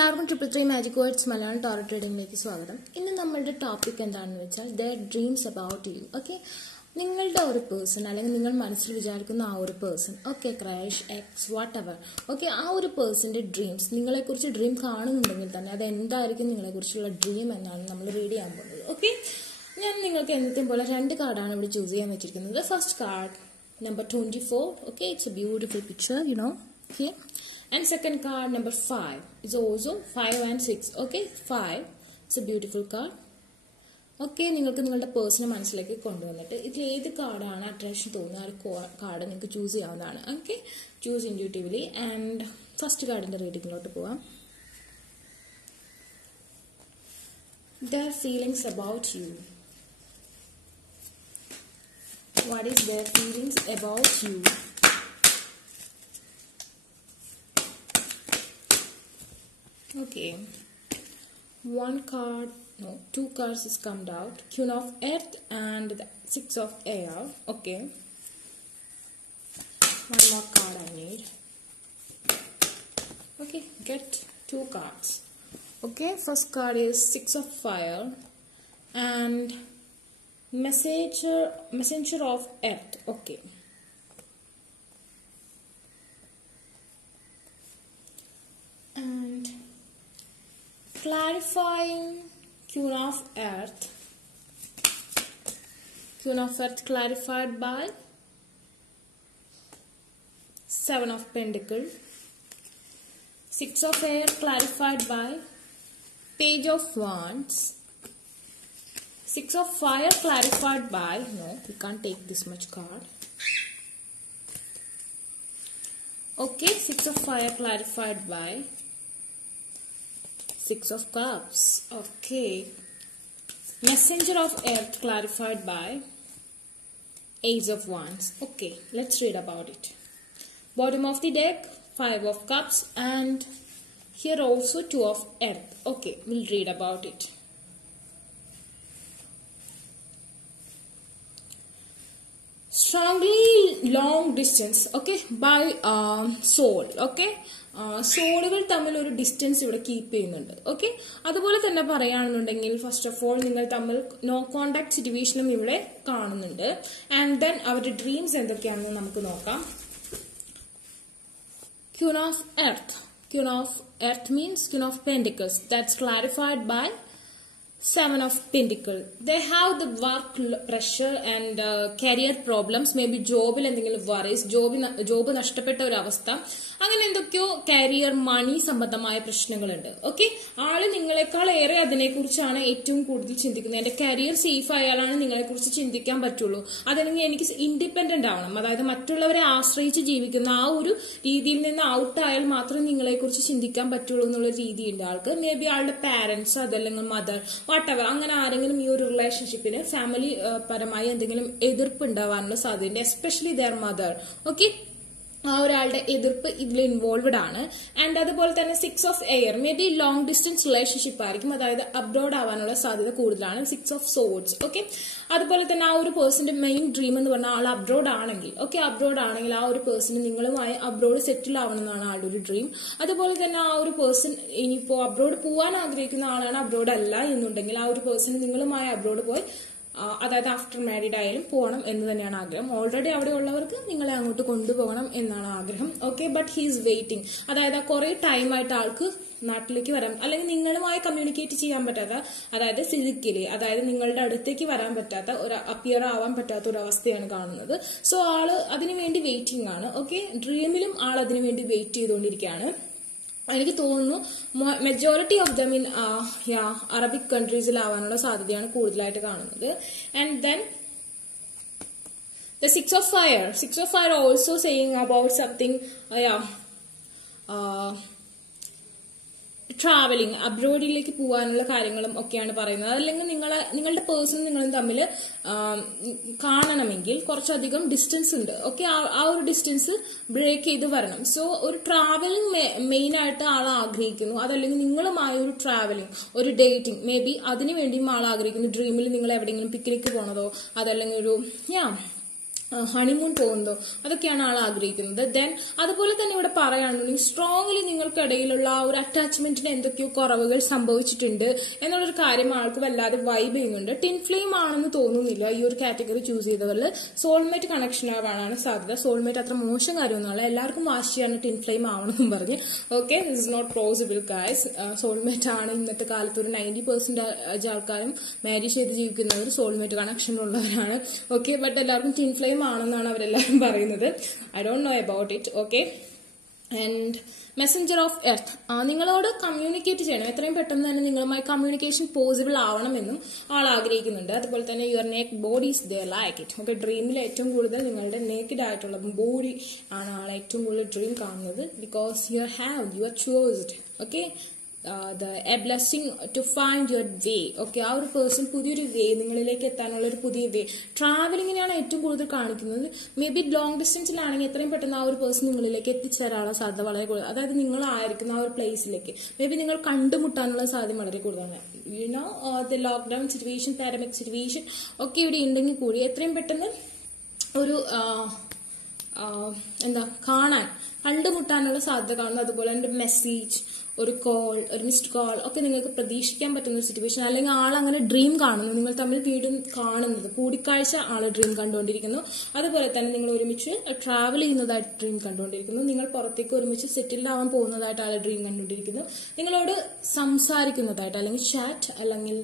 എല്ലാവർക്കും 333 magic words Malayalam tarot ട്രേഡിംഗിലേക്ക് സ്വാഗതം. ഇന്ന് നമ്മളുടെ ടോപ്പിക് എന്താണെന്ന് വെച്ചാൽ their dreams about you. Okay, നിങ്ങളുടെ ഒരു പേഴ്സൺ അല്ലെങ്കിൽ നിങ്ങൾ മനസ്സിൽ വിചാരിക്കുന്ന ആ ഒരു person, okay, crush, ex, whatever, okay, ആ ഒരു പേഴ്സന്റെ ഡ്രീംസ്, നിങ്ങളെക്കുറിച്ച് ഡ്രീം കാണുന്നുണ്ടെങ്കിൽ തന്നെ അത് എന്തായിരിക്കും നിങ്ങളെക്കുറിച്ചുള്ള ഡ്രീം എന്നാണ് നമ്മൾ റീഡ് ചെയ്യാൻ പോകുന്നത്. ഓക്കെ, ഞാൻ നിങ്ങൾക്ക് എന്നത്തെയും പോലെ 2 കാർഡാണ് ഇവിടെ ചൂസ് ചെയ്യാൻ വെച്ചിരിക്കുന്നത്. First card number 24. Okay, it's A beautiful picture, you know. Okay, and second card number 5 is also 5 and 6. okay, 5, it's a beautiful card. okay, നിങ്ങൾക്ക് നിങ്ങളുടെ പേഴ്സണൽ മനസ്സിലേക്ക് കൊണ്ടുവന്നിട്ട് ഇതിൽ ഏത് കാർഡാണ് അട്രാക്ഷൻ തോന്നുന്ന ആ ഒരു കാർഡ് നിങ്ങൾക്ക് ചൂസ് ചെയ്യാവുന്നതാണ്. Okay, choose ഇൻറ്റ്യൂട്ടീവ്ലി. ആൻഡ് ഫസ്റ്റ് കാർഡിന്റെ റീഡിങ്ങിലോട്ട് പോവാം. their feelings about you. what is their feelings about you? Okay, two cards is come out. Queen of Earth and the 6 of Air. Okay, one more card I need. Okay, get 2 cards. Okay, first card is 6 of Fire and messenger of Earth. Okay, and clarifying Queen of Earth. Queen of Earth clarified by 7 of Pentacles. 6 of Air clarified by Page of Wands. 6 of Fire clarified by, no, we can't take this much card. Okay, 6 of Fire clarified by 6 of Cups. Okay, Messenger of Earth clarified by Ace of Wands. Okay, let's read about it. Bottom of the deck, 5 of Cups, and here also 2 of Earth. Okay, we'll read about it. Strongly long distance, okay, by soul. Okay, സോളുകൾ തമ്മിൽ ഒരു distance ഇവിടെ keep ചെയ്യുന്നുണ്ട്. Okay, അതുപോലെ തന്നെ പറയുകയാണെന്നുണ്ടെങ്കിൽ first of all നിങ്ങൾ തമ്മിൽ no contact സിറ്റുവേഷനും ഇവിടെ കാണുന്നുണ്ട്. ആൻഡ് ദെൻ അവരുടെ ഡ്രീംസ് എന്തൊക്കെയാണെന്ന് നമുക്ക് നോക്കാം. Queen of Earth. Queen of Earth means Queen of Pentacles. That's clarified by 7 of Pentacles. They have the work pressure and career problems. Maybe ജോബിൽ എന്തെങ്കിലും worries, job നഷ്ടപ്പെട്ട ഒരു അവസ്ഥ, അങ്ങനെ എന്തൊക്കെയോ കരിയർ, മണി സംബന്ധമായ പ്രശ്നങ്ങളുണ്ട്. ഓക്കെ, ആള് നിങ്ങളെക്കാൾ ഏറെ അതിനെക്കുറിച്ചാണ് ഏറ്റവും കൂടുതൽ ചിന്തിക്കുന്നത്. എന്റെ കരിയർ സേഫ് ആയാലാണ് നിങ്ങളെക്കുറിച്ച് ചിന്തിക്കാൻ പറ്റുള്ളൂ, അതല്ലെങ്കിൽ എനിക്ക് ഇൻഡിപെൻഡന്റ് ആവണം, അതായത് മറ്റുള്ളവരെ ആശ്രയിച്ച് ജീവിക്കുന്ന ആ ഒരു രീതിയിൽ നിന്ന് ഔട്ട് ആയാൽ മാത്രമേ നിങ്ങളെക്കുറിച്ച് ചിന്തിക്കാൻ പറ്റുള്ളൂ എന്നുള്ള രീതിയുണ്ട് ആൾക്ക്. മേ ബി ആളുടെ പാരന്റ്സ്, അതല്ലെങ്കിൽ മദർ, വാട്ടെവർ, അങ്ങനെ ആരെങ്കിലും ഈ ഒരു റിലേഷൻഷിപ്പിന് ഫാമിലി പരമായി എന്തെങ്കിലും എതിർപ്പ് ഉണ്ടാവാനുള്ള സാധ്യതയുണ്ട്. Especially there mother. ഓക്കെ, ആ ഒരാളുടെ എതിർപ്പ് ഇതിൽ ഇൻവോൾവഡ് ആണ്. ആൻഡ് അതുപോലെ തന്നെ 6 of air, may be long distance relationship ആയിരിക്കും, അതായത് അബ്രോഡ് ആവാനുള്ള സാധ്യത കൂടുതലാണ്. 6 ഓഫ് സോഡ്സ്. ഓക്കെ, അതുപോലെ തന്നെ ആ ഒരു പേഴ്സന്റെ മെയിൻ ഡ്രീം എന്ന് പറഞ്ഞാൽ ആൾ അബ്രോഡ് ആണെങ്കിൽ, ഓക്കെ, അബ്രോഡ് ആണെങ്കിൽ ആ ഒരു പേഴ്സൺ നിങ്ങളുമായി അബ്രോഡ് സെറ്റിൽ ആവണമെന്നാണ് ആളുടെ ഒരു ഡ്രീം. അതുപോലെ തന്നെ ആ ഒരു പേഴ്സൺ ഇനിയിപ്പോ അബ്രോഡ് പോകാൻ ആഗ്രഹിക്കുന്ന ആളാണ്, അബ്രോഡ് അല്ല എന്നുണ്ടെങ്കിൽ ആ ഒരു പേഴ്സൺ നിങ്ങളുമായി അബ്രോഡ് പോയി, അതായത് ആഫ്റ്റർ മാരീഡ് ആയാലും പോകണം എന്ന് തന്നെയാണ് ആഗ്രഹം. ഓൾറെഡി അവിടെ ഉള്ളവർക്ക് നിങ്ങളെ അങ്ങോട്ട് കൊണ്ടുപോകണം എന്നാണ് ആഗ്രഹം. Okay, but he is waiting, അതായത് കുറെ ടൈമായിട്ട് ആൾക്ക് നാട്ടിലേക്ക് വരാൻ, അല്ലെങ്കിൽ നിങ്ങളുമായി കമ്മ്യൂണിക്കേറ്റ് ചെയ്യാൻ പറ്റാത്ത, അതായത് ഫിസിക്കലി, അതായത് നിങ്ങളുടെ അടുത്തേക്ക് വരാൻ പറ്റാത്ത, ഒരു അപ്പിയർ ആവാൻ പറ്റാത്ത ഒരു അവസ്ഥയാണ് കാണുന്നത്. സോ ആള് അതിനുവേണ്ടി വെയിറ്റിംഗ് ആണ്. ഓക്കെ, ഡ്രീമിലും ആൾ അതിനുവേണ്ടി വെയിറ്റ് ചെയ്തുകൊണ്ടിരിക്കുകയാണ്. എനിക്ക് തോന്നുന്നു majority of them in Arabic കൺട്രീസിലാവാനുള്ള സാധ്യതയാണ് കൂടുതലായിട്ട് കാണുന്നത്. And then the 6 of fire. 6 of fire also saying about something, travelling, അബ്രോഡിലേക്ക് പോകാനുള്ള കാര്യങ്ങളും ഒക്കെയാണ് പറയുന്നത്. അതല്ലെങ്കിൽ നിങ്ങളുടെ പേഴ്സണും നിങ്ങളും തമ്മിൽ കാണണമെങ്കിൽ കുറച്ചധികം ഡിസ്റ്റൻസ് ഉണ്ട്. ഓക്കെ, ആ ഒരു ഡിസ്റ്റൻസ് ബ്രേക്ക് ചെയ്ത് വരണം. സോ ഒരു ട്രാവലിംഗ് മെയിൻ ആയിട്ട് ആൾ ആഗ്രഹിക്കുന്നു, അതല്ലെങ്കിൽ നിങ്ങളുമായ ഒരു ട്രാവലിംഗ്, ഒരു ഡേറ്റിംഗ്, മേ ബി അതിനു വേണ്ടിയും ആൾ ആഗ്രഹിക്കുന്നു. ഡ്രീമിൽ നിങ്ങൾ എവിടെയെങ്കിലും പിക്നിക്ക് പോണതോ, അതല്ലെങ്കിൽ ഒരു ഹണിമൂൺ പോകുന്നതോ അതൊക്കെയാണ് ആൾ ആഗ്രഹിക്കുന്നത്. ദെൻ അതുപോലെ തന്നെ ഇവിടെ പറയുകയാണെന്നുണ്ടെങ്കിൽ സ്ട്രോങ്ലി നിങ്ങൾക്കിടയിലുള്ള ആ ഒരു അറ്റാച്ച്മെന്റിന് എന്തൊക്കെയോ കുറവുകൾ സംഭവിച്ചിട്ടുണ്ട് എന്നുള്ളൊരു കാര്യം ആൾക്ക് വല്ലാതെ വൈബ് ചെയ്യുന്നുണ്ട്. ടിൻ ഫ്ലെയിം ആണെന്ന് തോന്നുന്നില്ല ഈ ഒരു കാറ്റഗറി ചൂസ് ചെയ്തവരിൽ. സോൾമേറ്റ് കണക്ഷൻ ആവാനാണ് സാധ്യത. സോൾമേറ്റ് അത്ര മോശം കാര്യമൊന്നുമല്ല, എല്ലാവർക്കും വാശിയാണ് ടിൻ ഫ്ലെയിം ആവണമെന്നും പറഞ്ഞ്. Okay, this is not possible guys. Soulmate ആണ് ഇന്നത്തെ കാലത്ത് ഒരു 90% ആൾക്കാരും മാരേജ് ചെയ്ത് ജീവിക്കുന്നവർ സോൾമേറ്റ് കണക്ഷനിലുള്ളവരാണ്. ഓക്കെ, ബട്ട് എല്ലാവർക്കും ടിൻ ഫ്ലെയിം ആണെന്നാണ് അവരെല്ലാവരും പറയുന്നത്. I don't know about it. Okay, and messenger of earth, നിങ്ങളോട് കമ്മ്യൂണിക്കേറ്റ് ചെയ്യണം, എത്രയും പെട്ടെന്ന് തന്നെ നിങ്ങളുമായി കമ്മ്യൂണിക്കേഷൻ പോസിബിൾ ആവണമെന്നും ആൾ ആഗ്രഹിക്കുന്നുണ്ട്. അതുപോലെ തന്നെ your neck bodies they like it. Okay, ഡ്രീമിൽ ഏറ്റവും കൂടുതൽ നിങ്ങളുടെ നേക്കഡ് ആയിട്ടുള്ള ബോഡി ആണ് ആൾ ഏറ്റവും കൂടുതൽ ഡ്രീം കാണുന്നത്. Because you are chosen. Okay, a blessing to find your way. Okay, ആ ഒരു പേഴ്സൺ പുതിയൊരു വേ, നിങ്ങളിലേക്ക് എത്താനുള്ള ഒരു പുതിയ വേ, ട്രാവലിങ്ങിനാണ് ഏറ്റവും കൂടുതൽ കാണിക്കുന്നത്. മേ ബി ലോങ് ഡിസ്റ്റൻസിലാണെങ്കിൽ എത്രയും പെട്ടെന്ന് ആ ഒരു പേഴ്സൺ നിങ്ങളിലേക്ക് എത്തിച്ചേരാനുള്ള സാധ്യത വളരെ കൂടുതൽ. അതായത് നിങ്ങളായിരിക്കുന്ന ആ ഒരു പ്ലേസിലേക്ക് മേ ബി നിങ്ങൾ കണ്ടുമുട്ടാനുള്ള സാധ്യത വളരെ കൂടുതലാണ്. You know the lockdown situation, pandemic situation ഒക്കെ ഇവിടെ ഉണ്ടെങ്കിൽ കൂടി എത്രയും പെട്ടെന്ന് ഒരു കണ്ടുമുട്ടാനുള്ള സാധ്യത കാണുന്നു. അതുപോലെ തന്നെ മെസ്സേജ്, ഒരു കോൾ, ഒരു മിസ്ഡ് കോൾ ഒക്കെ നിങ്ങൾക്ക് പ്രതീക്ഷിക്കാൻ പറ്റുന്ന ഒരു സിറ്റുവേഷൻ. അല്ലെങ്കിൽ ആൾ അങ്ങനെ ഡ്രീം കാണുന്നു, നിങ്ങൾ തമ്മിൽ വീണ്ടും കാണുന്നത്, കൂടിക്കാഴ്ച ആൾ ഡ്രീം കണ്ടുകൊണ്ടിരിക്കുന്നു. അതുപോലെ തന്നെ നിങ്ങൾ ഒരുമിച്ച് ട്രാവൽ ചെയ്യുന്നതായിട്ട് ഡ്രീം കണ്ടുകൊണ്ടിരിക്കുന്നു. നിങ്ങൾ പുറത്തേക്ക് ഒരുമിച്ച് സെറ്റിൽഡ് ആവാൻ പോകുന്നതായിട്ട് ആൾ ഡ്രീം കണ്ടുകൊണ്ടിരിക്കുന്നു. നിങ്ങളോട് സംസാരിക്കുന്നതായിട്ട് അല്ലെങ്കിൽ ചാറ്റ് അല്ലെങ്കിൽ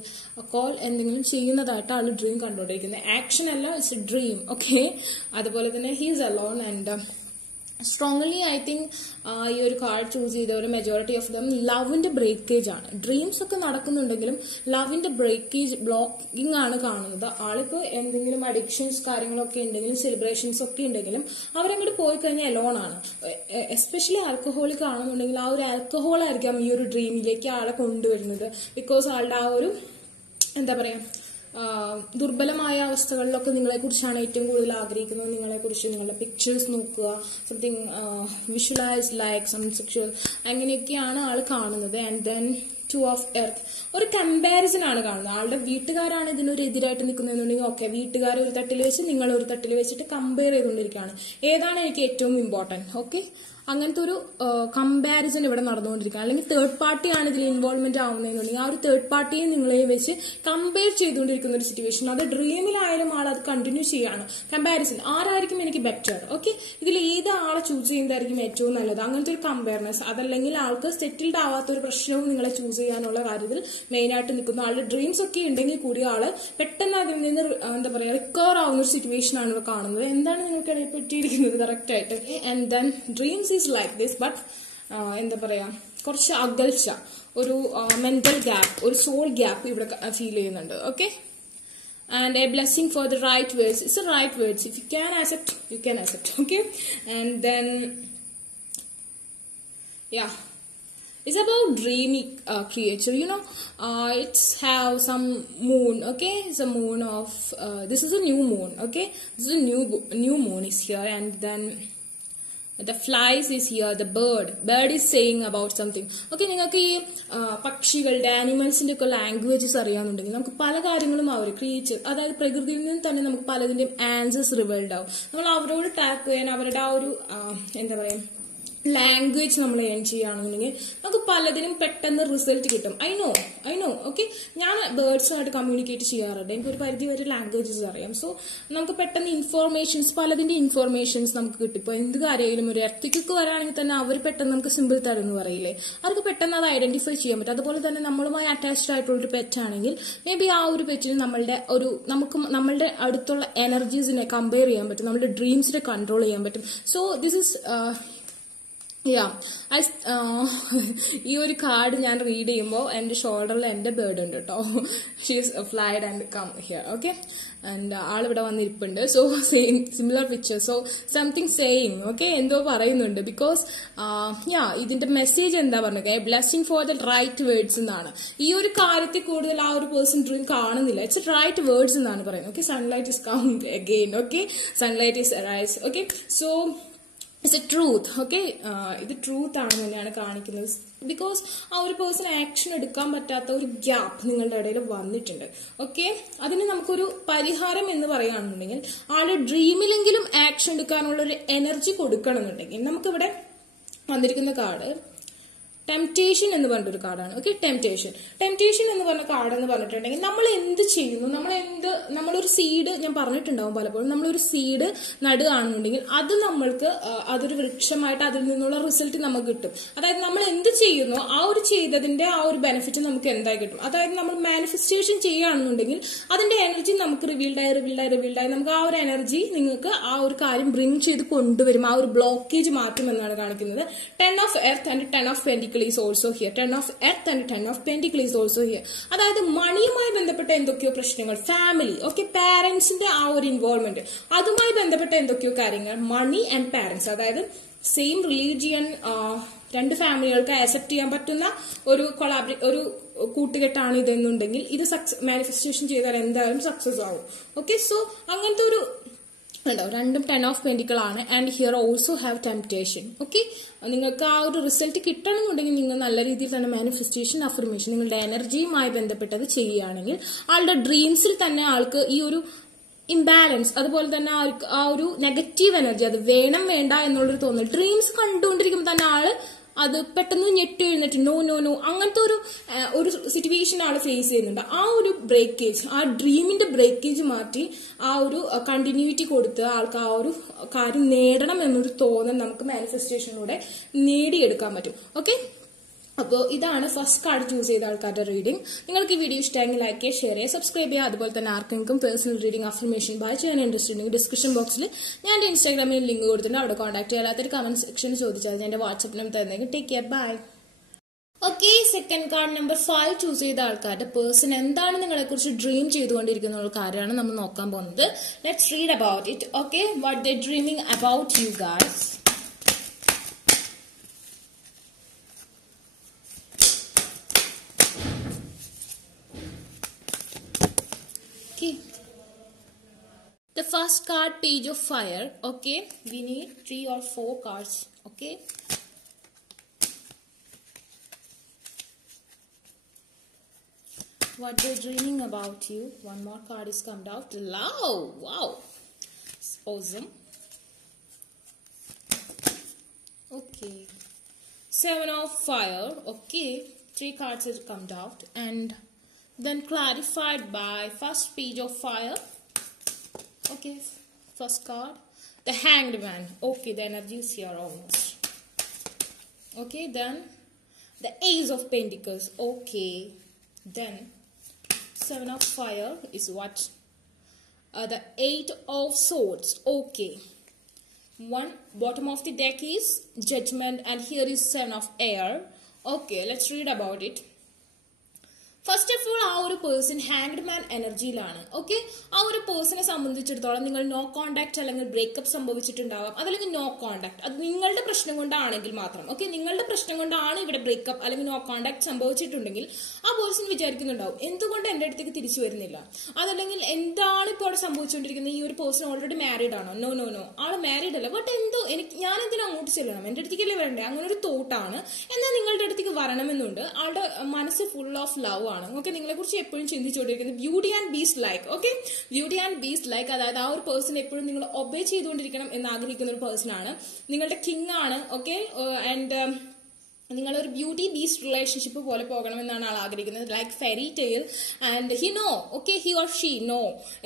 കോൾ എന്തെങ്കിലും ചെയ്യുന്നതായിട്ട് ആൾ ഡ്രീം കണ്ടുകൊണ്ടിരിക്കുന്നത്. ആക്ഷൻ അല്ല, ഇറ്റ്സ് എ ഡ്രീം. ഓക്കെ, അതുപോലെ തന്നെ he is alone and strongly I think ഈ ഒരു കാർഡ് ചൂസ് ചെയ്ത ഒരു മെജോറിറ്റി ഓഫ് ദം ലവിന്റെ ബ്രേക്കേജ് ആണ്. ഡ്രീംസ് ഒക്കെ നടക്കുന്നുണ്ടെങ്കിലും ലവിന്റെ ബ്രേക്കേജ്, ബ്ലോക്കിംഗ് ആണ് കാണുന്നത്. ആളിപ്പോ എന്തെങ്കിലും അഡിക്ഷൻസ് കാര്യങ്ങളൊക്കെ ഉണ്ടെങ്കിലും സെലിബ്രേഷൻസ് ഒക്കെ ഉണ്ടെങ്കിലും അവരങ്ങോട്ട് പോയി കഴിഞ്ഞാൽ എലോൺ ആണ്. എസ്പെഷ്യലി ആൽക്കഹോളിക് ആണെന്നുണ്ടെങ്കിൽ ആ ഒരു ആൽക്കഹോൾ ആയിരിക്കാം ഈ ഒരു ഡ്രീമിലേക്ക് ആളെ കൊണ്ടുവരുന്നത്. ബിക്കോസ് ആളുടെ ആ ഒരു ദുർബലമായ അവസ്ഥകളിലൊക്കെ നിങ്ങളെക്കുറിച്ചാണ് ഏറ്റവും കൂടുതൽ ആഗ്രഹിക്കുന്നത്. നിങ്ങളെക്കുറിച്ച് നിങ്ങളുടെ പിക്ചേഴ്സ് നോക്കുക, something visualise like some sexual, അങ്ങനെയൊക്കെയാണ് ആൾ കാണുന്നത്. ആൻഡ് ദെൻ 2 of earth, ഒരു കമ്പാരിസൺ ആണ് കാണുന്നത്. ആളുടെ വീട്ടുകാരാണ് ഇതിനൊരു എതിരായിട്ട് നിൽക്കുന്നതെന്നുണ്ടെങ്കിൽ ഓക്കെ, വീട്ടുകാരെ ഒരു തട്ടിൽ വെച്ച് നിങ്ങൾ ഒരു തട്ടിൽ വെച്ചിട്ട് കമ്പയർ ചെയ്തുകൊണ്ടിരിക്കുകയാണ്, ഏതാണ് എനിക്ക് ഏറ്റവും ഇമ്പോർട്ടന്റ്. ഓക്കെ, അങ്ങനത്തെ ഒരു കമ്പാരിസൺ ഇവിടെ നടന്നുകൊണ്ടിരിക്കുക. അല്ലെങ്കിൽ തേർഡ് പാർട്ടിയാണ് ഇതിൽ ഇൻവോൾവ്മെന്റ് ആവുന്നതെന്നുണ്ടെങ്കിൽ ആ ഒരു തേർഡ് പാർട്ടിയെ നിങ്ങളെ വെച്ച് കമ്പയർ ചെയ്തുകൊണ്ടിരിക്കുന്ന ഒരു സിറ്റുവേഷൻ. അത് ഡ്രീമിലായാലും ആൾ അത് കണ്ടിന്യൂ ചെയ്യാണ്. കമ്പാരിസൺ, ആരായിരിക്കും എനിക്ക് ബെറ്റർ, ഓക്കെ, ഇതിൽ ഏത് ആളെ ചൂസ് ചെയ്യുന്നതായിരിക്കും ഏറ്റവും നല്ലത്, അങ്ങനത്തെ ഒരു കമ്പയർനെസ്. അതല്ലെങ്കിൽ ആൾക്ക് സെറ്റിൽഡ് ആവാത്ത ഒരു പ്രശ്നവും നിങ്ങളെ ചൂസ് ചെയ്യാനുള്ള കാര്യത്തിൽ മെയിൻ ആയിട്ട് നിൽക്കുന്നു. ആളുടെ ഡ്രീംസ് ഒക്കെ ഉണ്ടെങ്കിൽ കൂടി ആള് പെട്ടെന്ന് അതിൽ നിന്ന് റിക്കവർ ആവുന്ന ഒരു സിറ്റുവേഷൻ ആണ് ഇവിടെ കാണുന്നത്. എന്താണ് നിങ്ങൾക്ക് ഇടയിൽ പറ്റിയിരിക്കുന്നത് കറക്റ്റ് ആയിട്ട്. And then dreams is like this, but കുറച്ച് അകൽച്ച, ഒരു മെന്റൽ ഗ്യാപ്പ്, ഒരു സോൾ ഗ്യാപ്പ് ഇവിടെ ഫീൽ ചെയ്യുന്നുണ്ട്. Okay, and a blessing for the right words. It's the right words. If you can accept, you can accept. Okay, and then yeah, it's about dreamy creature. It's have some moon. Okay, it's a moon of this is a new moon. Okay, this is a new moon is here, and then the flies is here, the bird is saying about something. Okay, നിങ്ങൾക്ക് ഈ പക്ഷികളുടെ ആനിമൽസിന്റെ ഒക്കെ languages അറിയാന്നുണ്ടെങ്കിൽ നമുക്ക് പല കാര്യങ്ങളും അവർ creature, അതായത് പ്രകൃതിയിൽ നിന്ന് തന്നെ നമുക്ക് പലതിന്റെയും ആൻസേഴ്സ് റിവീൽഡ് ആവും. നമ്മൾ അവരോട് ടാപ്പ് ചെയ്യാൻ അവരുടെ ആ ഒരു ലാംഗ്വേജ് നമ്മൾ ഏൺ ചെയ്യുകയാണെന്നുണ്ടെങ്കിൽ നമുക്ക് പലതിനും പെട്ടെന്ന് റിസൾട്ട് കിട്ടും. ഐ നോ ഓക്കെ, ഞാൻ ബേർഡ്സുമായിട്ട് കമ്മ്യൂണിക്കേറ്റ് ചെയ്യാറുണ്ട്, എനിക്കൊരു പരിധി വരെ ലാംഗ്വേജസ് അറിയാം. സോ നമുക്ക് പെട്ടെന്ന് ഇൻഫോർമേഷൻസ്, പലതിന്റെ ഇൻഫോർമേഷൻസ് നമുക്ക് കിട്ടും. ഇപ്പോൾ എന്ത് കാര്യമായാലും ഒരു എർത്തിക്കൊക്കെ വരാണെങ്കിൽ തന്നെ അവർ പെട്ടെന്ന് നമുക്ക് സിമ്പിൾ തരും എന്ന് പറയില്ലേ, അവർക്ക് പെട്ടെന്ന് അത് ഐഡന്റിഫൈ ചെയ്യാൻ പറ്റും. അതുപോലെ തന്നെ നമ്മളുമായി അറ്റാച്ച്ഡ് ആയിട്ടുള്ളൊരു പെറ്റ് ആണെങ്കിൽ മേ ബി ആ ഒരു പെറ്റിന് നമ്മളുടെ അടുത്തുള്ള എനർജീസിനെ കമ്പയർ ചെയ്യാൻ പറ്റും, നമ്മുടെ ഡ്രീംസിനെ കൺട്രോൾ ചെയ്യാൻ പറ്റും. സോ ദിസ് ഇസ് ഈ ഒരു കാർഡ് ഞാൻ റീഡ് ചെയ്യുമ്പോൾ എന്റെ ഷോൾഡറിൽ എന്റെ ബേർഡ് ഉണ്ട് കേട്ടോ. She's flied and come here. Okay, and ആളിവിടെ വന്നിരിപ്പുണ്ട്. So same similar picture, so something same. Okay, എന്തോ പറയുന്നുണ്ട്. ബിക്കോസ് ഇതിന്റെ മെസ്സേജ് എന്താ പറഞ്ഞത്, a blessing for the right words എന്നാണ്. ഈ ഒരു കാര്യത്തിൽ കൂടുതൽ ആ ഒരു പേഴ്സൺ ഡ്രീം കാണുന്നില്ല. ഇറ്റ്സ് റൈറ്റ് വേർഡ്സ് എന്നാണ് പറയുന്നത്. Okay, sunlight is come again. Okay, sunlight is arise. Okay, so it's a truth. Okay, ഇത് ട്രൂത്ത് ആണെന്ന് തന്നെയാണ് കാണിക്കുന്നത്. ബിക്കോസ് ആ ഒരു പേഴ്സൺ ആക്ഷൻ എടുക്കാൻ പറ്റാത്ത ഒരു ഗ്യാപ്പ് നിങ്ങളുടെ ഇടയിൽ വന്നിട്ടുണ്ട്. ഓക്കെ, അതിന് നമുക്കൊരു പരിഹാരം എന്ന് പറയുകയാണെന്നുണ്ടെങ്കിൽ ആളുടെ ഡ്രീമിലെങ്കിലും ആക്ഷൻ എടുക്കാനുള്ള ഒരു എനർജി കൊടുക്കണമെന്നുണ്ടെങ്കിൽ നമുക്കിവിടെ വന്നിരിക്കുന്ന കാർഡ് ടെംപ്റ്റേഷൻ എന്ന് പറഞ്ഞൊരു കാർഡാണ്. ഓക്കെ, ടെംപ്റ്റേഷൻ എന്ന് പറഞ്ഞ കാർഡ് എന്ന് പറഞ്ഞിട്ടുണ്ടെങ്കിൽ നമ്മൾ എന്ത് ചെയ്യുന്നു, നമ്മളൊരു സീഡ്, ഞാൻ പറഞ്ഞിട്ടുണ്ടാവും പലപ്പോഴും, നമ്മളൊരു സീഡ് നടുകയാണെന്നുണ്ടെങ്കിൽ അത് നമ്മൾക്ക് അതൊരു വൃക്ഷമായിട്ട് അതിൽ നിന്നുള്ള റിസൾട്ട് നമുക്ക് കിട്ടും. അതായത് നമ്മൾ എന്ത് ചെയ്യുന്നു ആ ഒരു ചെയ്തതിന്റെ ആ ഒരു ബെനിഫിറ്റ് നമുക്ക് എന്തായി കിട്ടും. അതായത് നമ്മൾ മാനിഫെസ്റ്റേഷൻ ചെയ്യുകയാണെന്നുണ്ടെങ്കിൽ അതിന്റെ എനർജി നമുക്ക് റിവീൽഡായി നമുക്ക് ആ ഒരു എനർജി നിങ്ങൾക്ക് ആ ഒരു കാര്യം ബ്രിങ് ചെയ്ത് കൊണ്ടുവരും, ആ ഒരു ബ്ലോക്കേജ് മാറ്റും എന്നാണ് കാണിക്കുന്നത്. 10 of Earth and 10 of Pentacles is also here. 10 of Earth and 10 of Pentacles is also here. അതായത് മണിയുമായി ബന്ധപ്പെട്ട എന്തൊക്കെയോ പ്രശ്നങ്ങൾ, ഫാമിലി, ഓക്കെ, പാരന്റ്സിന്റെ ആ ഒരു ഇൻവോൾവ്മെന്റ്, അതുമായി ബന്ധപ്പെട്ട എന്തൊക്കെയോ കാര്യങ്ങൾ, മണി ആൻഡ് പാരന്റ്സ്, അതായത് സെയിം റിലീജിയൻ, രണ്ട് ഫാമിലികൾക്ക് ആക്സെപ്റ്റ് ചെയ്യാൻ പറ്റുന്ന ഒരു കൂട്ടുകെട്ടാണ് ഇതെന്നുണ്ടെങ്കിൽ ഇത് മാനിഫെസ്റ്റേഷൻ ചെയ്താൽ എന്തായാലും സക്സസ് ആവും. ഓക്കെ, സോ അങ്ങനത്തെ ഒരു രണ്ടും 10 of Pentacles ആണ്. And here also have temptation. Okay, നിങ്ങൾക്ക് ആ ഒരു റിസൾട്ട് കിട്ടണമെന്നുണ്ടെങ്കിൽ നിങ്ങൾ നല്ല രീതിയിൽ തന്നെ മാനിഫെസ്റ്റേഷൻ, അഫർമേഷൻ, നിങ്ങളുടെ എനർജിയുമായി ബന്ധപ്പെട്ടത് ചെയ്യുകയാണെങ്കിൽ ആളുടെ ഡ്രീംസിൽ തന്നെ ആൾക്ക് ഈ ഒരു ഇംബാലൻസ്, അതുപോലെ തന്നെ ആ ഒരു നെഗറ്റീവ് എനർജി, അത് വേണം വേണ്ട എന്നുള്ളൊരു തോന്നൽ, ഡ്രീംസ് കണ്ടുകൊണ്ടിരിക്കുമ്പോൾ തന്നെ ആള് അത് പെട്ടെന്ന് ഞെട്ടി എഴുന്നേറ്റ് നോ അങ്ങനത്തെ ഒരു സിറ്റുവേഷൻ ആൾ ഫേസ് ചെയ്യുന്നുണ്ട്. ആ ഒരു ബ്രേക്കേജ്, ആ ഡ്രീമിന്റെ ബ്രേക്കേജ് മാറ്റി ആ ഒരു കണ്ടിന്യൂറ്റി കൊടുത്ത് ആൾക്ക് ആ ഒരു കാര്യം നേടണം എന്നൊരു തോന്നൽ നമുക്ക് മാനിഫെസ്റ്റേഷനിലൂടെ നേടിയെടുക്കാൻ പറ്റും. ഓക്കെ, അപ്പോൾ ഇതാണ് ഫസ്റ്റ് കാർഡ് ചൂസ് ചെയ്ത ആൾക്കാരുടെ റീഡിംഗ്. നിങ്ങൾക്ക് ഈ വീഡിയോ ഇഷ്ടമെങ്കിൽ ലൈക്ക് ചെയ്യുക, ഷെയർ ചെയ്യുക, സബ്സ്ക്രൈബ് ചെയ്യുക. അതുപോലെ തന്നെ ആർക്കെങ്കിലും പേഴ്സണൽ റീഡിംഗ്, അഫർമേഷൻ ബൈ ചെയ്യാൻ ഇൻട്രസ്റ്റ് ഉണ്ടെങ്കിൽ ഡിസ്ക്രിപ്ഷൻ ബോക്സിൽ ഞാൻ എന്റെ ഇൻസ്റ്റാഗ്രാമിൽ ലിങ്ക് കൊടുത്തിട്ടുണ്ട്, അവിടെ കോൺടാക്ട് ചെയ്യാത്തൊരു കമന്റ് സെക്ഷനിൽ ചോദിച്ചാൽ എന്റെ വാട്സ്ആപ്പ് നമ്പർ തന്നെങ്കിൽ. Take care, bye. Okay, second card number 5 choose ചെയ്ത ആൾക്കാരുടെ പേഴ്സൺ എന്താണ് നിങ്ങളെ കുറിച്ച് ഡ്രീം ചെയ്തുകൊണ്ടിരിക്കുന്ന ഒരു കാര്യമാണ് നമ്മൾ നോക്കാൻ പോകുന്നത്. Let's read about it. Okay, what they dreaming about you guys. The first card, Page of Fire. Okay, we need 3 or 4 cards. Okay, what they're dreaming about you. One more card is come out. Love. Wow, it's awesome. Okay, 7 of Fire. Okay, 3 cards have come out and then clarified by first Page of Fire. Okay, first card, the Hanged Man. Okay, the energy is here almost. Okay, then the Ace of Pentacles. Okay, then 7 of Fire is what? The 8 of Swords. Okay, one bottom of the deck is Judgment and here is 7 of Air. Okay, let's read about it. First of all, ആ ഒരു person hanged man എനർജിയിലാണ്. Okay, ആ ഒരു പേഴ്സണെ സംബന്ധിച്ചിടത്തോളം നിങ്ങൾ no contact അല്ലെങ്കിൽ breakup സംഭവിച്ചിട്ടുണ്ടാവാം, അതല്ലെങ്കിൽ no contact, അത് നിങ്ങളുടെ പ്രശ്നം കൊണ്ടാണെങ്കിൽ മാത്രം. ഓക്കെ, നിങ്ങളുടെ പ്രശ്നം കൊണ്ടാണ് ഇവിടെ ബ്രേക്കപ്പ് അല്ലെങ്കിൽ നോ കോണ്ടാക്ട് സംഭവിച്ചിട്ടുണ്ടെങ്കിൽ ആ പേഴ്സൺ വിചാരിക്കുന്നുണ്ടാവും എന്തുകൊണ്ട് എന്റെ അടുത്തേക്ക് തിരിച്ചു വരുന്നില്ല, അതല്ലെങ്കിൽ എന്താണ് ഇപ്പോൾ അവിടെ സംഭവിച്ചുകൊണ്ടിരിക്കുന്നത്, ഈ ഒരു പേഴ്സൺ ഓൾറെഡി മാരീഡ് ആണോ? നോ, ആള് മാരീഡ് അല്ല, ബട്ട് എന്തോ ഞാൻ എന്തിനാ അങ്ങോട്ട് ചെല്ലണം, എന്റെ അടുത്തേക്കല്ലേ വരണ്ടേ, അങ്ങനെ ഒരു തോട്ടാണ്. എന്നാൽ നിങ്ങളുടെ അടുത്തേക്ക് വരണമെന്നുണ്ട്. ആളുടെ മനസ്സ് ഫുൾ ഓഫ് ലവ് ആണ്. ഓക്കെ, നിങ്ങളെ കുറിച്ച് എപ്പോഴും ചിന്തിച്ചുകൊണ്ടിരിക്കുന്നത് beauty and beast like. Okay, beauty and beast like, അതായത് ആ ഒരു പേഴ്സൺ എപ്പോഴും നിങ്ങൾ ഒബേ ചെയ്തുകൊണ്ടിരിക്കണം എന്ന് ആഗ്രഹിക്കുന്ന ഒരു പേഴ്സൺ ആണ്. നിങ്ങളുടെ കിങ് ആണ്. ഓക്കെ, ആൻഡ് നിങ്ങളൊരു ബ്യൂട്ടി ബീസ്റ്റ് റിലേഷൻഷിപ്പ് പോലെ പോകണമെന്നാണ് ആൾ ആഗ്രഹിക്കുന്നത്, like fairy tale. And he know, okay, he or she know,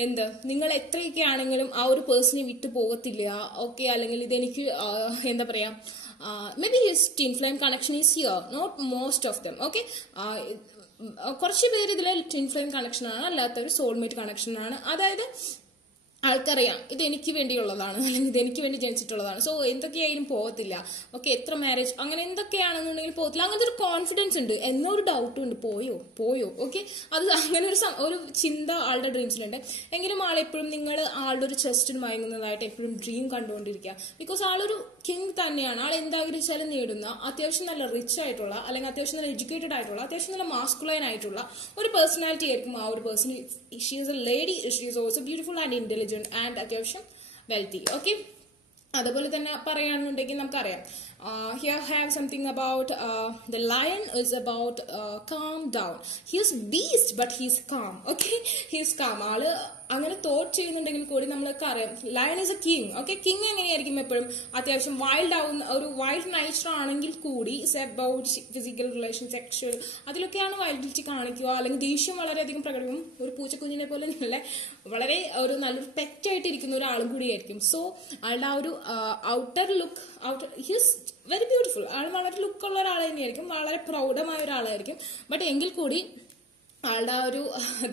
എന്ത് നിങ്ങൾ എത്രയൊക്കെ ആണെങ്കിലും ആ ഒരു പേഴ്സണെ വിട്ടു പോകത്തില്ല. ഓക്കെ, അല്ലെങ്കിൽ ഇതെനിക്ക് എന്താ പറയാ, maybe his twin flame connection is here, not most of them. Okay, കുറച്ച് പേര് ഇതിലെ ട്വിൻ ഫ്ലെയിം കണക്ഷൻ ആണ്, അല്ലാത്തൊരു സോൾമേറ്റ് കണക്ഷൻ ആണ്. അതായത് ആൾക്കറിയാം ഇത് എനിക്ക് വേണ്ടിയുള്ളതാണ് അല്ലെങ്കിൽ ഇത് എനിക്ക് വേണ്ടി ജനിച്ചിട്ടുള്ളതാണ്, സോ എന്തൊക്കെയായാലും പോകത്തില്ല. ഓക്കെ, എത്ര മാരേജ് അങ്ങനെ എന്തൊക്കെയാണെന്നുണ്ടെങ്കിൽ പോകത്തില്ല, അങ്ങനത്തെ ഒരു കോൺഫിഡൻസ് ഉണ്ട്. എന്നൊരു ഡൗട്ടും ഉണ്ട്, പോയോ. ഓക്കെ, അത് അങ്ങനെ ഒരു ചിന്ത ആളുടെ ഡ്രീംസിലുണ്ട്. എങ്കിലും ആളെപ്പോഴും നിങ്ങൾ ആളുടെ ഒരു ചെസ്റ്റിന് മയങ്ങുന്നതായിട്ട് എപ്പോഴും ഡ്രീം കണ്ടുകൊണ്ടിരിക്കുക. ബിക്കോസ് ആളൊരു കിങ് തന്നെയാണ്. ആൾ എന്താഗ്രഹിച്ചാലും നേടുന്ന, അത്യാവശ്യം നല്ല റിച്ച് ആയിട്ടുള്ള അല്ലെങ്കിൽ അത്യാവശ്യം നല്ല എഡ്യൂക്കേറ്റഡ് ആയിട്ടുള്ള, അത്യാവശ്യം നല്ല മാസ്കുലൈൻ ആയിട്ടുള്ള ഒരു പേഴ്സണാലിറ്റി ആയിരിക്കും ആ ഒരു person. She is A lady, she is also beautiful and intelligent and അത്യാവശ്യം വെൽത്തി. ഓക്കെ, അതുപോലെ തന്നെ പറയുകയാണെന്നുണ്ടെങ്കിൽ നമുക്കറിയാം here have something about the lion is about calm down. He is beast but he is calm. Okay, he is calm. ആള് അങ്ങനെ thought ചെയ്യുന്നുണ്ടെങ്കിൽ കൂടി നമ്മളൊക്കെ അറിയാം lion is A king. Okay, king എങ്ങനെയായിരിക്കും എപ്പോഴും അത്യാവശ്യം വൈൽഡ് ആവുന്ന ഒരു വൈൽഡ് നേച്ചർ ആണെങ്കിൽ കൂടി it's about physical relation, sexual, അതിലൊക്കെയാണ് വൈൽഡിറ്റി കാണിക്കുക. അല്ലെങ്കിൽ ദേഷ്യം വളരെയധികം പ്രകടവും ഒരു പൂച്ചക്കുഞ്ഞിനെ പോലെ നല്ല വളരെ ഒരു നല്ലൊരു പെറ്റായിട്ട് ഇരിക്കുന്ന ഒരാളും കൂടിയായിരിക്കും. സോ ആളുടെ ആ ഒരു outer look his very beautiful. ആൾ വളരെ ലുക്കുള്ള ഒരാൾ തന്നെയായിരിക്കും, വളരെ പ്രൗഢമായ ഒരാളായിരിക്കും. ബട്ട് എങ്കിൽ കൂടി ആളുടെ ആ ഒരു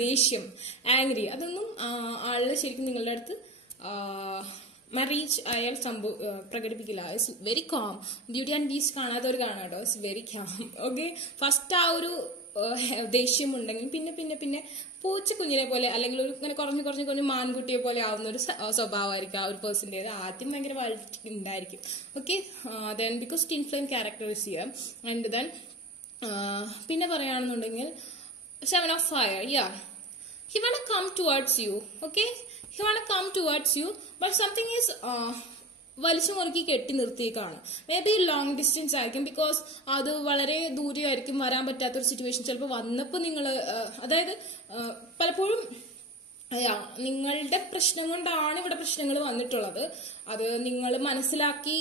ദേഷ്യം, ആംഗ്രി, അതൊന്നും ആളുടെ ശരിക്കും നിങ്ങളുടെ അടുത്ത് മറീച്ച് അയാൾ പ്രകടിപ്പിക്കില്ല. It's very calm. Beauty and beast കാണാത്തവർ കാണാം കേട്ടോ. It's very calm. Okay, first ആ ഒരു ദേഷ്യം ഉണ്ടെങ്കിൽ പിന്നെ പിന്നെ പിന്നെ പൂച്ചക്കുഞ്ഞിനെ പോലെ അല്ലെങ്കിൽ ഒരു ഇങ്ങനെ കുറഞ്ഞു മാൻകുട്ടിയെ പോലെ ആവുന്ന ഒരു സ്വഭാവമായിരിക്കും ആ ഒരു പേഴ്സൻ്റേത്. ആദ്യം ഭയങ്കര വൈൽഡ് ഉണ്ടായിരിക്കും. Okay, then because tin flame character is here. And then പിന്നെ പറയുകയാണെന്നുണ്ടെങ്കിൽ Seven of Fire, yeah. He wanna come towards you, okay? He wanna come towards you, but something is വലിച്ചു മുറുക്കി കെട്ടി നിർത്തിയേക്കാണ്. മേ ബി ലോങ് ഡിസ്റ്റൻസ് ആയിരിക്കും, because അത് വളരെ ദൂരെയായിരിക്കും, വരാൻ പറ്റാത്തൊരു സിറ്റുവേഷൻ. ചിലപ്പോൾ വന്നപ്പോൾ നിങ്ങൾ അതായത് പലപ്പോഴും നിങ്ങളുടെ പ്രശ്നം കൊണ്ടാണ് ഇവിടെ പ്രശ്നങ്ങൾ വന്നിട്ടുള്ളത്. അത് നിങ്ങൾ മനസ്സിലാക്കി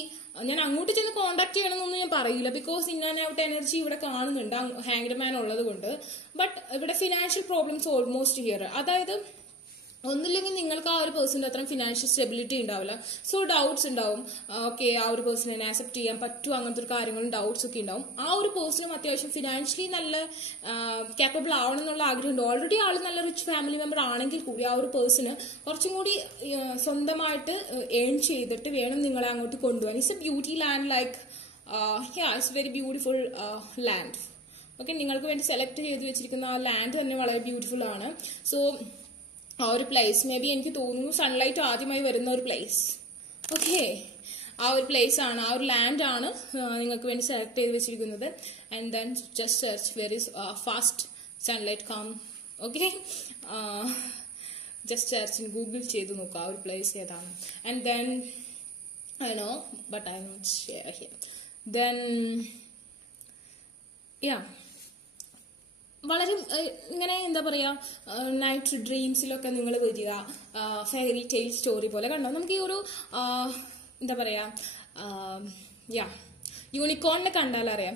ഞാൻ അങ്ങോട്ട് ചെന്ന് കോണ്ടാക്ട് ചെയ്യണമെന്നൊന്നും ഞാൻ പറയില്ല, because in and out energy ഇവിടെ കാണുന്നുണ്ട് ഹാങ്ഡ് മാൻ ഉള്ളത് കൊണ്ട്. ബട്ട് ഇവിടെ ഫിനാൻഷ്യൽ പ്രോബ്ലംസ് ഓൾമോസ്റ്റ് ഹിയർ. അതായത് ഒന്നില്ലെങ്കിൽ നിങ്ങൾക്ക് ആ ഒരു പേഴ്സണിന്റെ അത്രയും ഫിനാൻഷ്യൽ സ്റ്റെബിലിറ്റി ഉണ്ടാവില്ല. സോ ഡൗട്ട്സ് ഉണ്ടാവും. ഓക്കെ, ആ ഒരു പേഴ്സണിനെ ആക്സെപ്റ്റ് ചെയ്യാൻ പറ്റുമോ, അങ്ങനത്തെ ഒരു കാര്യങ്ങളും ഡൗട്ട്സ് ഒക്കെ ഉണ്ടാവും. ആ ഒരു പേഴ്സണും അത്യാവശ്യം ഫിനാൻഷ്യലി നല്ല കേപ്പബിൾ ആവണം എന്നുള്ള ആഗ്രഹമുണ്ട്. ഓൾറെഡി ആൾ നല്ല റിച്ച് ഫാമിലി മെമ്പർ ആണെങ്കിൽ കൂടി ആ ഒരു പേഴ്സണ് കുറച്ചും കൂടി സ്വന്തമായിട്ട് ഏൺ ചെയ്തിട്ട് വേണം നിങ്ങളെ അങ്ങോട്ട് കൊണ്ടുപോകാൻ. It's A beauty land, like it's very beautiful land. Okay, നിങ്ങൾക്ക് വേണ്ടി സെലക്ട് ചെയ്ത് വെച്ചിരിക്കുന്ന ആ ലാൻഡ് തന്നെ വളരെ ബ്യൂട്ടിഫുൾ ആണ്. സോ ആ ഒരു പ്ലേസ് മേ ബി എനിക്ക് തോന്നുന്നു സൺലൈറ്റ് ആദ്യമായി വരുന്ന ഒരു പ്ലേസ്. ഓക്കെ, ആ ഒരു പ്ലേസ് ആണ്, ആ ഒരു ലാൻഡ് ആണ് നിങ്ങൾക്ക് വേണ്ടി സെലക്ട് ചെയ്ത് വെച്ചിരിക്കുന്നത്. And then just search where is fast sunlight come. Okay, just search Google ചെയ്ത് നോക്കുക ആ ഒരു പ്ലേസ് ഏതാണ്. And then I know but I not share here. Then yeah, വളരെ ഇങ്ങനെ എന്താ പറയാ, നൈറ്റ് ഡ്രീംസിലൊക്കെ നിങ്ങൾ വരിക, ഫെയറി ടെയിൽ സ്റ്റോറി പോലെ കണ്ടോ. നമുക്ക് ഈ ഒരു എന്താ പറയാ, യൂണിക്കോണിനെ കണ്ടാൽ അറിയാം.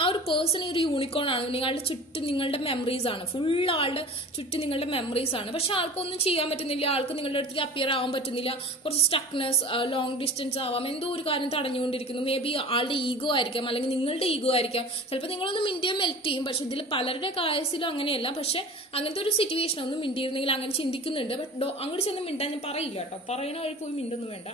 ആ ഒരു പേഴ്സൺ ഒരു യൂണിക്കോൺ ആണ്. നിങ്ങളുടെ ചുറ്റും നിങ്ങളുടെ മെമ്മറീസ് ആണ്, ഫുൾ ആളുടെ ചുറ്റും നിങ്ങളുടെ മെമ്മറീസ് ആണ്. പക്ഷെ ആൾക്കൊന്നും ചെയ്യാൻ പറ്റുന്നില്ല, ആൾക്ക് നിങ്ങളുടെ അടുത്തേക്ക് അപ്പിയർ ആവാൻ പറ്റുന്നില്ല. കുറച്ച് സ്റ്റക്നെസ്, ലോങ് ഡിസ്റ്റൻസ് ആവാം, എന്തോ ഒരു കാര്യം തടഞ്ഞുകൊണ്ടിരിക്കുന്നു. മേ ബി ആളുടെ ഈഗോ ആയിരിക്കാം, അല്ലെങ്കിൽ നിങ്ങളുടെ ഈഗോ ആയിരിക്കാം. ചിലപ്പോൾ നിങ്ങളൊന്നും മിണ്ടിയ മെൽറ്റ് ചെയ്യും. പക്ഷെ ഇതിൽ പലരുടെ കേസിലും അങ്ങനെയല്ല. പക്ഷെ അങ്ങനത്തെ ഒരു സിറ്റുവേഷൻ ഒന്നും മിണ്ടിയിരുന്നെങ്കിൽ അങ്ങനെ ചിന്തിക്കുന്നുണ്ട്. ബട്ട് അങ്ങോട്ട് ചെന്ന് മിണ്ടാൻ ഞാൻ പറയില്ല കേട്ടോ, പറയണ വഴി പോയി മിണ്ടൊന്നും വേണ്ട.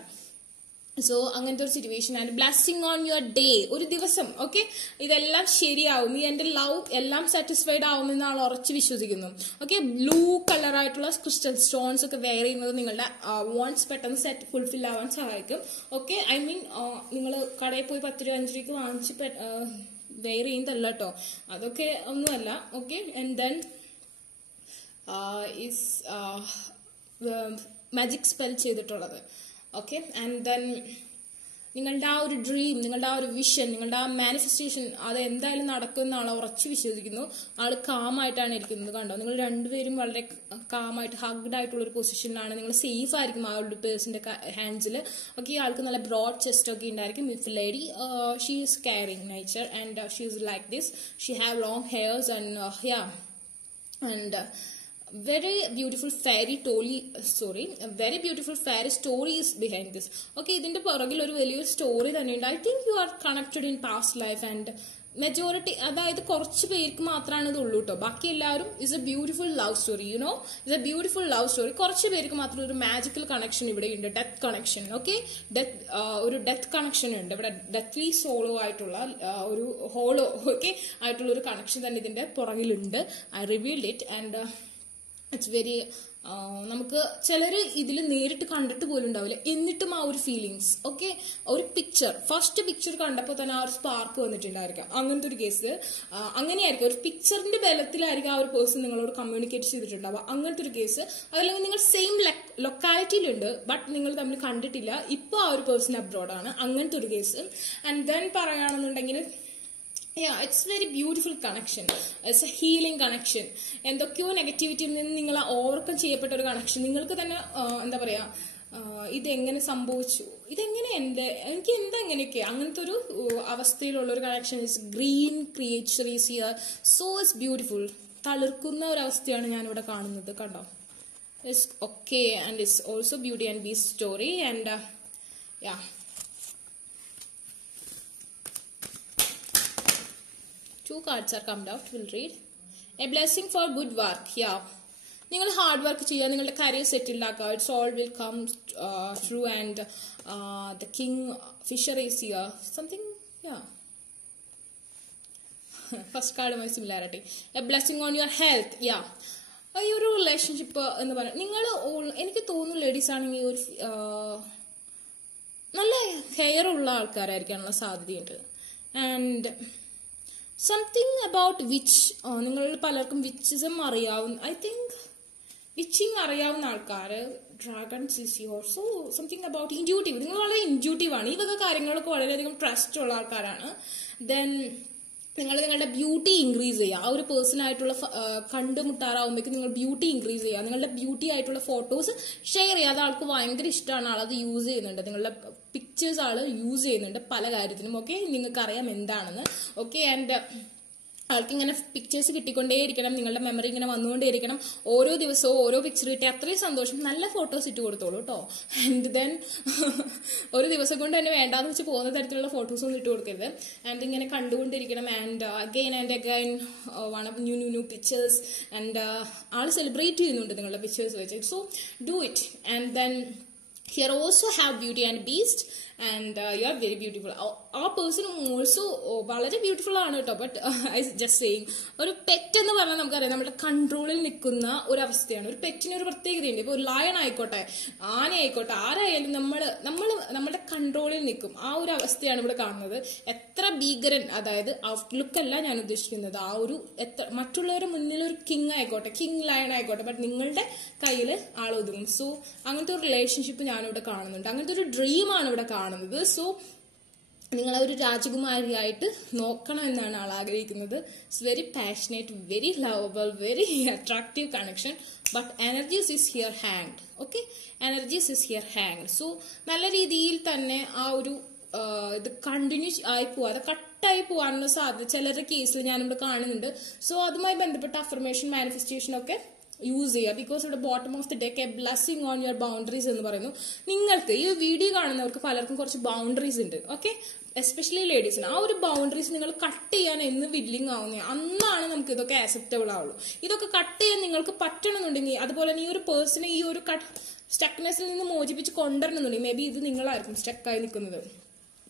സോ അങ്ങനത്തെ ഒരു situation and blessing on your day, ഒരു ദിവസം. ഓക്കെ, ഇതെല്ലാം ശരിയാവും, ഈ എന്റെ ലവ് എല്ലാം സാറ്റിസ്ഫൈഡ് ആവുമെന്ന് ആൾ ഉറച്ചു വിശ്വസിക്കുന്നു. ഓക്കെ, ബ്ലൂ കളറായിട്ടുള്ള ക്രിസ്റ്റൽ സ്റ്റോൺസ് ഒക്കെ വെയർ ചെയ്യുന്നത് നിങ്ങളുടെ വോൺസ് പെട്ടെന്ന് ഫുൾഫിൽ ആവാൻ സഹായിക്കും. ഓക്കെ, ഐ മീൻ നിങ്ങൾ കടയിൽ പോയി 10 രൂപ 5 രൂപയ്ക്ക് വാങ്ങിച്ച് വെയർ ചെയ്യുന്നതല്ല കേട്ടോ, അതൊക്കെ ഒന്നുമല്ല. Okay, and then is magic spell ചെയ്തിട്ടുള്ളത്. ഓക്കെ, ആൻഡ് ദെൻ നിങ്ങളുടെ ആ ഒരു ഡ്രീം, നിങ്ങളുടെ ആ ഒരു വിഷൻ, നിങ്ങളുടെ ആ മാനിഫെസ്റ്റേഷൻ അത് എന്തായാലും നടക്കുമെന്ന് ആൾ ഉറച്ചു വിശ്വസിക്കുന്നു. ആള് കാമായിട്ടാണ് ഇരിക്കുന്നത്. കണ്ടോ, നിങ്ങൾ രണ്ടുപേരും വളരെ കാമായിട്ട് ഹഗ്ഡ് ആയിട്ടുള്ള ഒരു പൊസിഷനിലാണ്. നിങ്ങൾ സേഫ് ആയിരിക്കും ആ ഒരു പേഴ്സന്റെ ഹാൻഡ്സിൽ. ഓക്കെ, ആൾക്ക് നല്ല ബ്രോഡ് ചെസ്റ്റ് ഒക്കെ ഉണ്ടായിരിക്കും. If lady she is caring nature and she is like this. She have long hairs and very beautiful fairy stories behind this. Okay, ഇതിന്റെ പുറകിൽ ഒരു വലിയൊരു സ്റ്റോറി തന്നെയുണ്ട്. I think you are connected in past life and majority, അതായത് കുറച്ച് പേർക്ക് മാത്രമാണ് ഇത് ഉള്ളൂ കേട്ടോ. ബാക്കി എല്ലാവരും is A beautiful love story. You know, is A beautiful love story. കുറച്ച് പേർക്ക് മാത്രം ഒരു മാജിക്കൽ കണക്ഷൻ ഇവിടെ ഉണ്ട്, ഡെത്ത് കണക്ഷൻ. ഓക്കെ, ഒരു ഡെത്ത് കണക്ഷൻ ഉണ്ട് ഇവിടെ. ഡെത്ത്ലി സോളോ ആയിട്ടുള്ള ഒരു ഹോളോ ഓക്കെ ആയിട്ടുള്ള ഒരു കണക്ഷൻ തന്നെ ഇതിന്റെ പുറകിലുണ്ട്. I revealed it and it's very നമുക്ക് ചിലർ ഇതിൽ നേരിട്ട് കണ്ടിട്ട് പോലും ഉണ്ടാവില്ല, എന്നിട്ടും ആ ഒരു ഫീലിങ്സ്. ഓക്കെ, ഒരു പിക്ചർ, ഫസ്റ്റ് പിക്ചർ കണ്ടപ്പോൾ തന്നെ ആ ഒരു സ്പാർക്ക് വന്നിട്ടുണ്ടായിരിക്കാം. അങ്ങനത്തെ ഒരു കേസ് അങ്ങനെയായിരിക്കും, ഒരു പിക്ചറിന്റെ ബലത്തിലായിരിക്കും ആ ഒരു പേഴ്സൺ നിങ്ങളോട് കമ്മ്യൂണിക്കേറ്റ് ചെയ്തിട്ടുണ്ടാവുക. അങ്ങനത്തെ ഒരു കേസ്. അതല്ലെങ്കിൽ നിങ്ങൾ സെയിം ലൊക്കാലിറ്റിയിലുണ്ട്, ബട്ട് നിങ്ങൾ തമ്മിൽ കണ്ടിട്ടില്ല, ഇപ്പോൾ ആ ഒരു പേഴ്സൺ അബ്രോഡാണ്. അങ്ങനത്തെ ഒരു കേസ്. ആൻഡ് ദെൻ പറയുകയാണെന്നുണ്ടെങ്കിൽ it's very beautiful connection. It's A healing connection. എന്തൊക്കെയോ നെഗറ്റിവിറ്റിയിൽ നിന്ന് നിങ്ങൾ ഓവർകം ചെയ്യപ്പെട്ട ഒരു കണക്ഷൻ. നിങ്ങൾക്ക് തന്നെ എന്താ പറയാ, ഇതെങ്ങനെ സംഭവിച്ചു, ഇതെങ്ങനെ എനിക്ക് എന്താ എങ്ങനെയൊക്കെ, അങ്ങനത്തെ ഒരു അവസ്ഥയിലുള്ള ഒരു connection. It's green creature is here, so it's beautiful. തളിർക്കുന്ന ഒരു അവസ്ഥയാണ് ഞാനിവിടെ കാണുന്നത്, കണ്ടോ. It's okay and it's also beauty and beast story. And two cards are come out. We'll read. A blessing for good work. നിങ്ങൾ hard work ചെയ്യുക, നിങ്ങളുടെ career settled ആക്കുക. It's all will come true. And the kingfisher is here something. First കാർഡുമായി similarity. A blessing on your health. ഈ ഒരു relationship എന്ന് പറയാം, നിങ്ങൾ എനിക്ക് തോന്നുന്നു ലേഡീസ് ആണെങ്കിൽ ഒരു നല്ല ഹെയർ ഉള്ള ആൾക്കാരായിരിക്കാനുള്ള സാധ്യതയുണ്ട്. ആൻഡ് സംതിങ് അബൌട്ട് വിച്ച്, നിങ്ങളിൽ പലർക്കും വിച്ചിസം അറിയാവുന്ന, ഐ തിങ്ക് വിച്ചിങ് അറിയാവുന്ന ആൾക്കാർ, dragons is also something about intuitive. നിങ്ങൾ വളരെ ഇൻഡ്യൂട്ടീവ് ആണ്, ഈ വക കാര്യങ്ങളൊക്കെ വളരെയധികം ട്രസ്റ്റ് ഉള്ള ആൾക്കാരാണ്. ദെൻ നിങ്ങൾ നിങ്ങളുടെ ബ്യൂട്ടി ഇൻക്രീസ് ചെയ്യുക. ആ ഒരു പേഴ്സൺ ആയിട്ടുള്ള കണ്ടുമുട്ടാറാവുമ്പോഴേക്കും നിങ്ങൾ ബ്യൂട്ടി ഇൻക്രീസ് ചെയ്യുക. നിങ്ങളുടെ ബ്യൂട്ടി ആയിട്ടുള്ള ഫോട്ടോസ് ഷെയർ ചെയ്യുക. അത് ആൾക്ക് ഭയങ്കര ഇഷ്ടമാണ്, ആളത് യൂസ് ചെയ്യുന്നുണ്ട്. നിങ്ങളുടെ പിക്ചേഴ്സ് ആൾ യൂസ് ചെയ്യുന്നുണ്ട് പല കാര്യത്തിനും. ഓക്കെ, നിങ്ങൾക്ക് അറിയാം എന്താണെന്ന്. ഓക്കെ, ആൻഡ് ആൾക്ക് ഇങ്ങനെ പിക്ചേഴ്സ് കിട്ടിക്കൊണ്ടേയിരിക്കണം, നിങ്ങളുടെ മെമ്മറി ഇങ്ങനെ വന്നുകൊണ്ടേയിരിക്കണം. ഓരോ ദിവസവും ഓരോ പിക്ചർ കിട്ടിയ അത്രയും സന്തോഷം. നല്ല ഫോട്ടോസ് ഇട്ട് കൊടുത്തോളൂ കേട്ടോ. ആൻഡ് ദെൻ ഒരു ദിവസം കൊണ്ട് തന്നെ വേണ്ടാന്ന് വെച്ച് പോകുന്ന തരത്തിലുള്ള ഫോട്ടോസ് ഒന്നും ഇട്ട് കൊടുക്കരുത്. ആൻഡ് ഇങ്ങനെ കണ്ടുകൊണ്ടിരിക്കണം. And again one of new pictures. And ആൾ സെലിബ്രേറ്റ് ചെയ്യുന്നുണ്ട് നിങ്ങളുടെ പിക്ചേഴ്സ് വെച്ച്. So do it. And then here also have beauty and beast. And you are very beautiful. ആ പേഴ്സൺ ഓൾസോ വളരെ ബ്യൂട്ടിഫുൾ ആണ് കേട്ടോ. ബട്ട് ഐ ജസ്റ്റ് സെയിങ്, ഒരു pet എന്ന് പറഞ്ഞാൽ നമുക്കറിയാം നമ്മുടെ കൺട്രോളിൽ നിൽക്കുന്ന ഒരു അവസ്ഥയാണ്. ഒരു പെറ്റിന് ഒരു പ്രത്യേകതയുണ്ട്. ഇപ്പോൾ ഒരു ലയൺ ആയിക്കോട്ടെ, ആന ആയിക്കോട്ടെ, ആരായാലും നമ്മുടെ കൺട്രോളിൽ നിൽക്കും. ആ ഒരു അവസ്ഥയാണ് ഇവിടെ കാണുന്നത്. എത്ര ഭീകരൻ, അതായത് ഔട്ട്ലുക്ക് അല്ല ഞാൻ ഉദ്ദേശിക്കുന്നത്, ആ ഒരു മറ്റുള്ളവരുടെ മുന്നിൽ ഒരു കിങ് ആയിക്കോട്ടെ, കിങ് ലയൺ ആയിക്കോട്ടെ, ബട്ട് നിങ്ങളുടെ കയ്യിൽ ആളൊതുങ്ങും. സോ അങ്ങനത്തെ ഒരു റിലേഷൻഷിപ്പ് ഞാനിവിടെ കാണുന്നുണ്ട്. അങ്ങനത്തെ ഒരു ഡ്രീമാണ് ഇവിടെ കാണുന്നത്. സോ നിങ്ങളെ ഒരു രാജകുമാരിയായിട്ട് നോക്കണം എന്നാണ് ആൾ ആഗ്രഹിക്കുന്നത്. It's very passionate, very lovable, very attractive connection. But energies is here hanged. Okay, energies is here hanged. So നല്ല രീതിയിൽ തന്നെ ആ ഒരു ഇത് കണ്ടിന്യൂ ആയി പോവാതെ കട്ടായി പോകാനുള്ള സാധ്യത ചിലരുടെ കേസിൽ ഞാനിവിടെ കാണുന്നുണ്ട്. സോ അതുമായി ബന്ധപ്പെട്ട അഫർമേഷൻ, മാനിഫെസ്റ്റേഷൻ ഒക്കെ യൂസ് ചെയ്യുക. ബിക്കോസ് ഇവിടെ bottom of the deck A blessing on your boundaries എന്ന് പറയുന്നു. നിങ്ങൾക്ക് ഈ വീഡിയോ കാണുന്നവർക്ക് പലർക്കും കുറച്ച് ബൗണ്ടറീസ് ഉണ്ട്. ഓക്കെ, എസ്പെഷ്യലി ലേഡീസിന്. ആ ഒരു ബൗണ്ടറീസ് നിങ്ങൾ കട്ട് ചെയ്യാൻ എന്ന് വില്ലിങ് ആവുന്നത് അന്നാണ് നമുക്ക് ഇതൊക്കെ ആക്സെപ്റ്റബിൾ ആവുള്ളൂ. ഇതൊക്കെ കട്ട് ചെയ്യാൻ നിങ്ങൾക്ക് പറ്റണമെന്നുണ്ടെങ്കിൽ, അതുപോലെ തന്നെ ഈ ഒരു പേഴ്സണെ ഈ ഒരു സ്റ്റക്നെസ്സിൽ നിന്ന് മോചിപ്പിച്ച് കൊണ്ടുവരണമെന്നുണ്ടെങ്കിൽ, മേ ബി ഇത് നിങ്ങളായിരിക്കും സ്റ്റക്കായി നിൽക്കുന്നത്.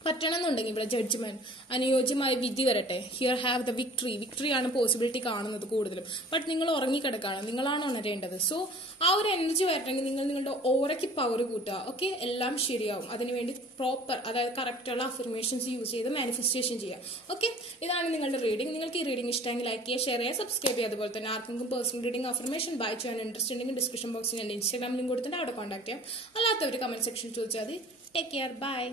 പറ്റണമെന്നുണ്ടെങ്കിൽ ഇവിടെ ജഡ്ജ്മെന്റ്, അനുയോജ്യമായ വിധി വരട്ടെ. ഹിയർ ഹാവ് ദ വിക്ടറിയാണ് പോസിബിലിറ്റി കാണുന്നത് കൂടുതലും. ബട്ട് നിങ്ങൾ ഉറങ്ങിക്കിടക്കാണ്, നിങ്ങളാണ് ഉണരേണ്ടത്. സോ ആ ഒരു എനർജി വരണമെങ്കിൽ നിങ്ങൾ നിങ്ങളുടെ ഓറയ്ക്ക് പവർ കൂട്ടുക. ഓക്കെ, എല്ലാം ശരിയാവും. അതിനുവേണ്ടി പ്രോപ്പർ, അതായത് കറക്റ്റുള്ള അഫർമേഷൻസ് യൂസ് ചെയ്ത് മാനിഫെസ്റ്റേഷൻ ചെയ്യുക. ഓക്കെ, ഇതാണ് നിങ്ങളുടെ റീഡിംഗ്. നിങ്ങൾക്ക് ഈ റീഡിംഗ് ഇഷ്ടമെങ്കിൽ ലൈക്ക് ചെയ്യുക, ഷെയർ ചെയ്യുക, സബ്സ്ക്രൈബ് ചെയ്യുക. അതുപോലെ തന്നെ ആർക്കെങ്കിലും പേഴ്സണൽ റീഡിംഗ് അഫർമേഷൻ ബൈ ചെയ്യാൻ ഇൻട്രസ്റ്റ് ഉണ്ടെങ്കിൽ ഡിസ്ക്രിപ്ഷൻ ബോക്സിൽ എൻ്റെ ഇൻസ്റ്റാഗ്രാം ലിങ്ക് കൊടുത്തിട്ട് അവിടെ കോൺടാക്ട് ചെയ്യാം. അല്ലാത്തവർ കമന്റ് സെക്ഷനിൽ ചോദിച്ചാൽ മതി. Take care, by.